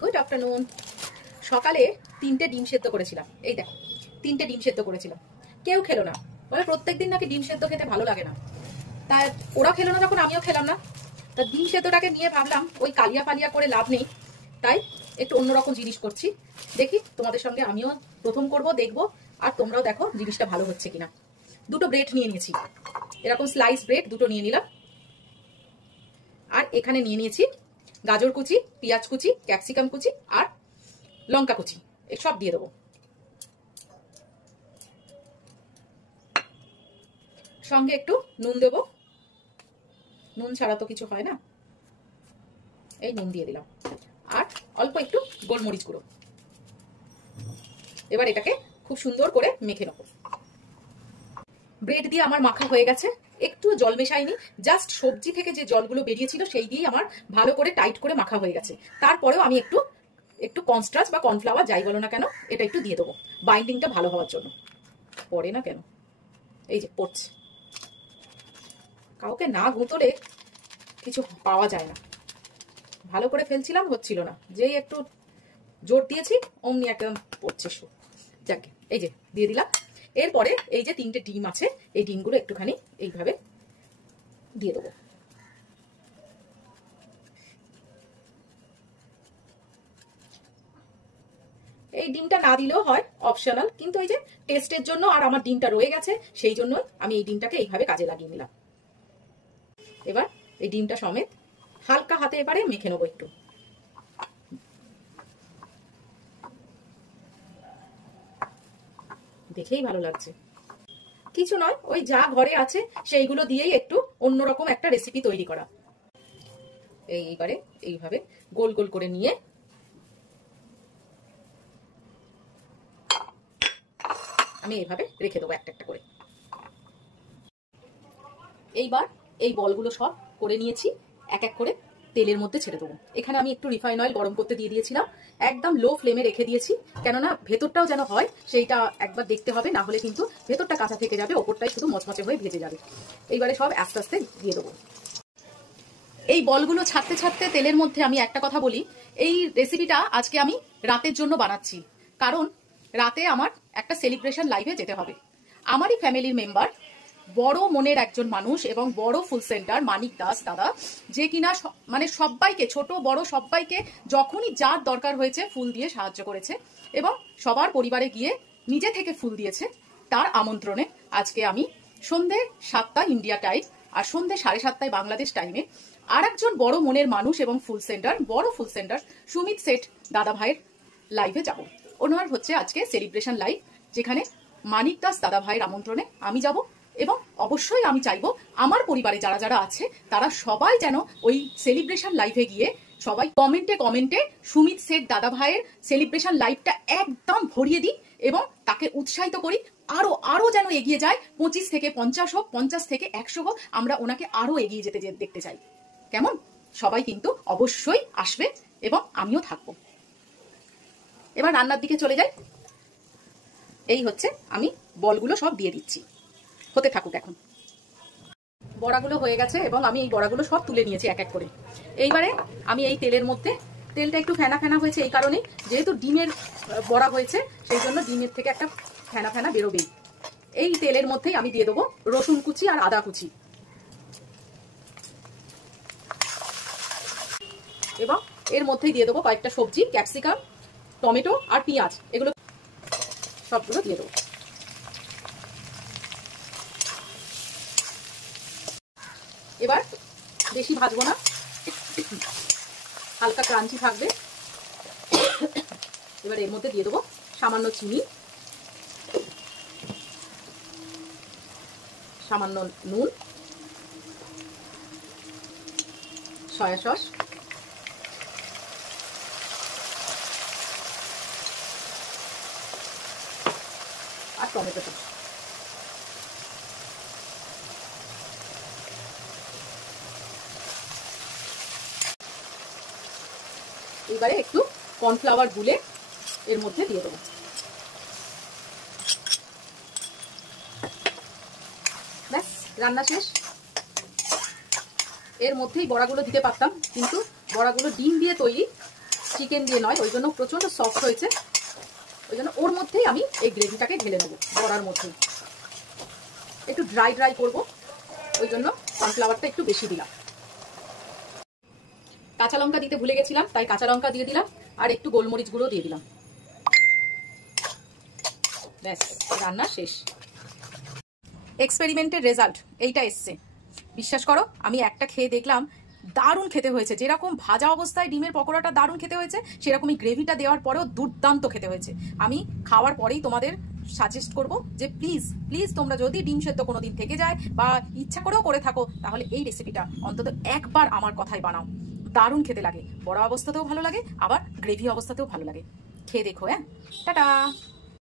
Good afternoon. সকালে 3টে ডিম সেদ্ধ করেছিলাম, এই দেখো 3টে ডিম সেদ্ধ করেছিলাম, কেউ খেলো না। বলে প্রত্যেকদিন নাকি ডিম সেদ্ধ খেতে ভালো লাগে না, তাই ওরা খেলো না যখন আমিও খেলাম না। তা ডিম সেদ্ধটাকে নিয়ে ভাবলাম ওই কালিয়া পালিয়া করে লাভ নেই, তাই একটু অন্যরকম জিনিস করছি। দেখি তোমাদের সঙ্গে আমিও প্রথম করব, দেখবো আর তোমরাও দেখো জিনিসটা ভালো হচ্ছে কিনা। দুটো ব্রেড নিয়ে নিয়েছি, এরকম স্লাইস ব্রেড দুটো নিয়ে নিলাম। আর এখানে নিয়ে নিয়েছি গাজর কুচি, পেঁয়াজ কুচি, ক্যাপসিকাম কুচি আর লঙ্কা কুচি, সব দিয়ে দেবো। সঙ্গে একটু নুন দেবো, নুন ছাড়া তো কিছু হয় না, এই নুন দিয়ে দিলাম। আর অল্প একটু গোলমরিচ গুঁড়ো। এবার এটাকে খুব সুন্দর করে মেখে নেবো। ব্রেড দিয়ে আমার মাখা হয়ে গেছে, একটু জল মেশাইনি, জাস্ট সবজি থেকে যে জলগুলো বেরিয়েছিল সেই দিয়েই আমার ভালো করে টাইট করে মাখা হয়ে গেছে। তারপরেও আমি একটু একটু কর্নস্টার্চ বা কর্নফ্লাওয়ার যাই বলো না কেন এটা একটু দিয়ে দেবো বাইন্ডিংটা ভালো হওয়ার জন্য। পড়ে না কেন, এই যে পড়ছে। কাউকে না গুঁতলে কিছু পাওয়া যায় না। ভালো করে ফেলছিলাম, হচ্ছিল না, যেই একটু জোর দিয়েছি অমনি একদম পড়ছে। যাকে এই যে দিয়ে দিলাম। এরপরে এই যে 3টে ডিম আছে, এই ডিমগুলো একটুখানি এইভাবে দিয়ে দেবো। এই ডিমটা না দিলেও হয়, অপশনাল, কিন্তু এই যে টেস্টের জন্য আর আমার ডিমটা রয়ে গেছে সেই জন্য আমি এই ডিমটাকে এইভাবে কাজে লাগিয়ে নিলাম। এবার এই ডিমটা সমেত হালকা হাতে এবারে মেখে নেবো একটু। দেখেই ভালো লাগছে। কিছু নয়, ওই যা ঘরে আছে সেইগুলো দিয়েই একটু অন্যরকম একটা রেসিপি তৈরি করা। এইবারে এইভাবে গোল গোল করে নিয়ে আমি এইভাবে রেখে দেবো একটা একটা করে। এইবার এই বলগুলো সব করে নিয়েছি, এক এক করে তেলের মধ্যে ছেড়ে দেবো। এখানে আমি একটু রিফাইন অয়েল গরম করতে দিয়ে দিয়েছিলাম, একদম লো ফ্লেমে রেখে দিয়েছি, কেননা ভেতরটাও যেন হয় সেইটা একবার দেখতে হবে, না হলে কিন্তু ভেতরটা কাঁচা থেকে যাবে, ওপরটাই শুধু মচমচে হয়ে ভেজে যাবে। এইবারে সব আস্তে আস্তে দিয়ে দেবো। এই বলগুলো ছাড়তে ছাড়তে তেলের মধ্যে আমি একটা কথা বলি, এই রেসিপিটা আজকে আমি রাতের জন্য বানাচ্ছি, কারণ রাতে আমার একটা সেলিব্রেশন লাইভে যেতে হবে। আমারই ফ্যামিলির মেম্বার, বড় মনের একজন মানুষ এবং বড় ফুল সেন্টার মানিক দাস দাদা, যে কিনা মানে সবাইকে, ছোট বড় সবাইকে যখনই যার দরকার হয়েছে ফুল দিয়ে সাহায্য করেছে এবং সবার পরিবারে গিয়ে নিজে থেকে ফুল দিয়েছে, তার আমন্ত্রণে আজকে আমি সন্ধে 7টায় ইন্ডিয়া টাইম আর সন্ধে 7:30টায় বাংলাদেশ টাইমে আর একজন বড় মনের মানুষ এবং ফুল সেন্টার, বড় ফুল সেন্টার সুমিত সেট দাদা ভাইয়ের লাইভে যাব। ওনার হচ্ছে আজকে সেলিব্রেশন লাইভ, যেখানে মানিক দাস দাদা ভাইয়ের আমন্ত্রণে আমি যাব এবং অবশ্যই আমি চাইবো আমার পরিবারে যারা যারা আছে তারা সবাই যেন ওই সেলিব্রেশন লাইভে গিয়ে সবাই কমেন্টে কমেন্টে সুমিত সেট দাদা ভাইয়ের সেলিব্রেশন লাইভটা একদম ভরিয়ে দিই এবং তাকে উৎসাহিত করি, আরো আরো যেন এগিয়ে যায়। 25 থেকে 50 হোক, 50 থেকে 100 হোক, আমরা ওনাকে আরো এগিয়ে যেতে দেখতে চাই। কেমন? সবাই কিন্তু অবশ্যই আসবে এবং আমিও থাকবো। এবার রান্নার দিকে চলে যাই। এই হচ্ছে, আমি বলগুলো সব দিয়ে দিচ্ছি, হতে থাকুক। এখন বড়াগুলো হয়ে গেছে এবং আমি এই বড়াগুলো সব তুলে নিয়েছি এক এক করে। এইবারে আমি এই তেলের মধ্যে, তেলটা একটু ফেনা ফেনা হয়েছে এই কারণে, যেহেতু ডিমের বড়া হয়েছে সেই জন্য ডিমের থেকে একটা ফেনা ফেনা বেরোবেই। এই তেলের মধ্যেই আমি দিয়ে দেবো রসুন কুচি আর আদা কুচি এবং এর মধ্যেই দিয়ে দেবো কয়েকটা সবজি, ক্যাপসিকাম, টমেটো আর পেঁয়াজ, এগুলো সবগুলো দিয়ে দেবো। এবার বেশি ভাজবো না, হালকা ক্রাঞ্চি থাকবে। এবার এর মধ্যে দিয়ে দেবো সামান্য চিনি, সামান্য নুন, সয়া সস, আর টমেটো সস। এবারে একটু কর্নফ্লাওয়ার গুলে এর মধ্যে দিয়ে দেবো। ব্যাস, রান্না শেষ। এর মধ্যেই বড়াগুলো দিতে পারতাম, কিন্তু বড়াগুলো ডিম দিয়ে তৈরি, চিকেন দিয়ে নয়, ওই জন্য প্রচন্ড সফট হয়েছে। ওই জন্য ওর মধ্যেই আমি এই গ্রেভিটাকে ঢেলে নেবো, বড়ার মধ্যেই একটু ড্রাই ড্রাই করবো, ওই জন্য কর্নফ্লাওয়ারটা একটু বেশি দিলাম। কাঁচা লঙ্কা দিতে ভুলে গেছিলাম, তাই কাঁচা লঙ্কা দিয়ে দিলাম, আর একটু গোলমরিচ গুঁড়ো দিয়ে দিলাম। ব্যাস, রান্না শেষ। এক্সপেরিমেন্টের রেজাল্ট এইটা এসছে। বিশ্বাস করো, আমি একটা খেয়ে দেখলাম, দারুণ খেতে হয়েছে। যেরকম ভাজা অবস্থায় ডিমের পকোড়াটা দারুণ খেতে হয়েছে, সেরকমই গ্রেভিটা দেওয়ার পরেও দুর্দান্ত খেতে হয়েছে। আমি খাওয়ার পরেই তোমাদের সাজেস্ট করব যে প্লিজ প্লিজ তোমরা যদি ডিম সেদ্ধ কোনোদিন থেকে যায় বা ইচ্ছা করেও করে থাকো, তাহলে এই রেসিপিটা অন্তত একবার আমার কথায় বানাও। দারুণ খেতে লাগে, বড় অবস্থাতেও ভালো লাগে, আবার গ্রেভি অবস্থাতেও ভালো লাগে। খেয়ে দেখো। হ্যাঁ, টাটা।